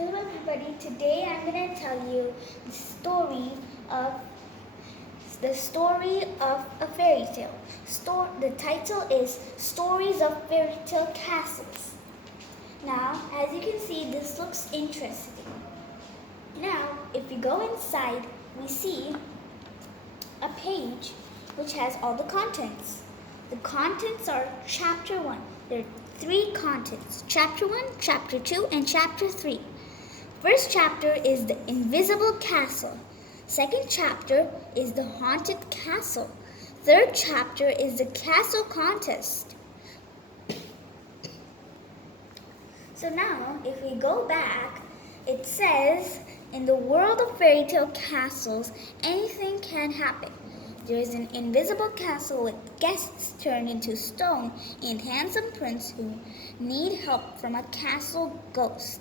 Hello everybody. Today I'm going to tell you of the story of a fairy tale. The title is Stories of Fairy Tale Castles. Now, as you can see, this looks interesting. Now, if we go inside, we see a page which has all the contents. The contents are Chapter 1. There are 3 contents, Chapter 1, Chapter 2, and Chapter 3. First chapter is the Invisible Castle. Second chapter is the Haunted Castle. Third chapter is the Castle Contest. So now, if we go back, it says, in the world of fairy tale castles, anything can happen. There is an invisible castle with guests turned into stone and handsome prince who need help from a castle ghost,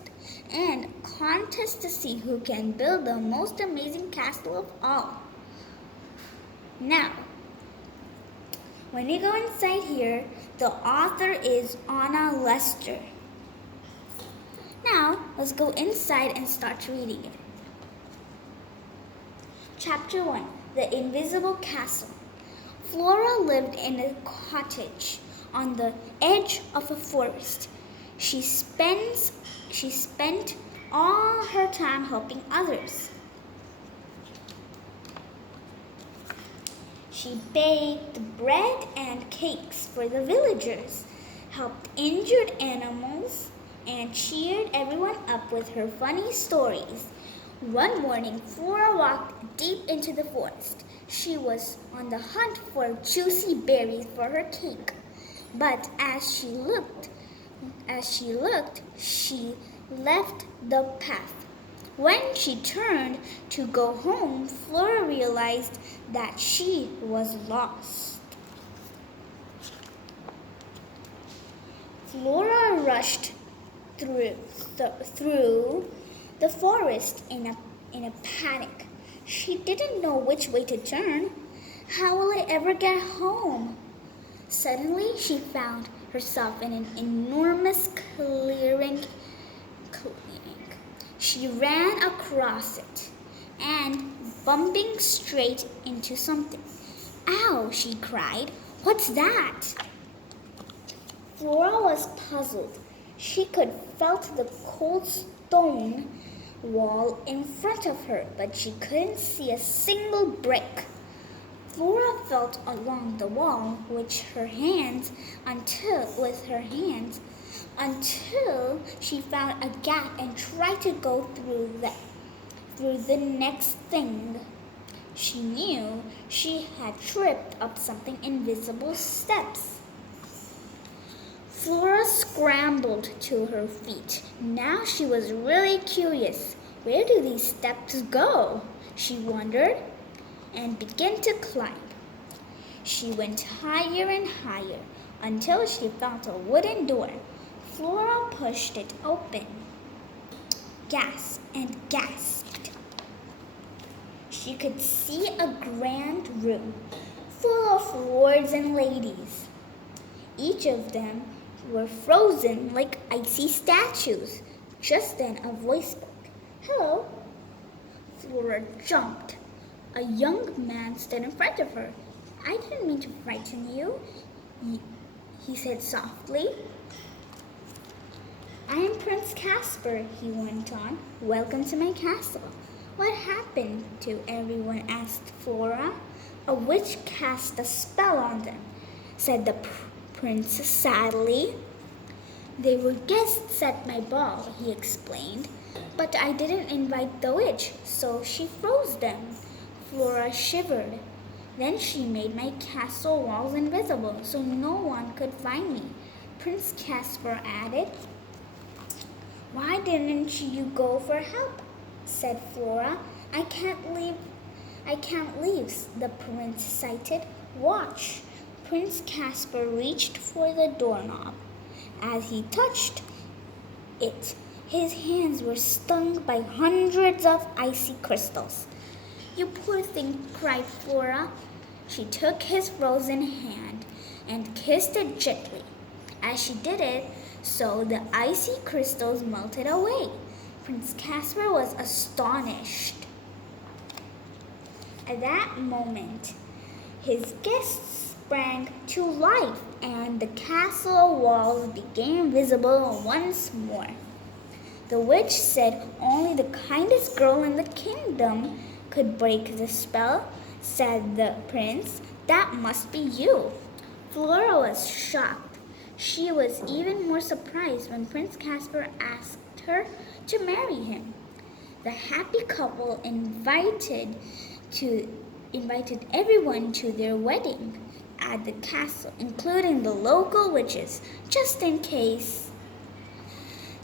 and contest to see who can build the most amazing castle of all. Now, when you go inside here, the author is Anna Lester. Now, let's go inside and start reading it. Chapter 1. The Invisible Castle. Flora lived in a cottage on the edge of a forest. She spent all her time helping others. She baked bread and cakes for the villagers, helped injured animals, and cheered everyone up with her funny stories. One morning, Flora walked deep into the forest. She was on the hunt for juicy berries for her cake. But as she looked, she left the path. When she turned to go home, Flora realized that she was lost. Flora rushed through the forest in a panic. She didn't know which way to turn. How will I ever get home? Suddenly, she found herself in an enormous clearing. She ran across it and bumping straight into something. Ow, she cried. What's that? Flora was puzzled. She could felt the cold stone wall in front of her, but she couldn't see a single brick. Flora felt along the wall with her hands until she found a gap and tried to go through the next thing. She knew she had tripped up something invisible steps. Flora scrambled to her feet. Now she was really curious. Where do these steps go? She wondered and began to climb. She went higher and higher until she found a wooden door. Flora pushed it open, gasped and gasped. She could see a grand room full of lords and ladies. Each of them were frozen like icy statues. Just then a voice spoke. Hello. Flora jumped. A young man stood in front of her. I didn't mean to frighten you, he said softly. I am Prince Casper, he went on. Welcome to my castle. What happened to everyone? Asked Flora. A witch cast a spell on them, said the prince sadly. They were guests at my ball, he explained, but I didn't invite the witch, so she froze them. Flora shivered. Then she made my castle walls invisible, so no one could find me. Prince Casper added. Why didn't you go for help? Said Flora. I can't leave, the prince cited. Watch. Prince Casper reached for the doorknob. As he touched it, his hands were stung by hundreds of icy crystals. You poor thing, cried Flora. She took his frozen hand and kissed it gently. As she did it, so the icy crystals melted away. Prince Caspar was astonished. At that moment, his guests sprang to life and the castle walls became visible once more. The witch said only the kindest girl in the kingdom could break the spell. Said the prince, "That must be you." Flora was shocked. She was even more surprised when Prince Caspar asked her to marry him. The happy couple invited everyone to their wedding at the castle, including the local witches, just in case.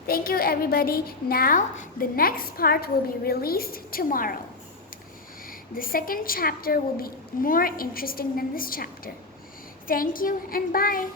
Thank you, everybody. Now, the next part will be released tomorrow. The second chapter will be more interesting than this chapter. Thank you and bye.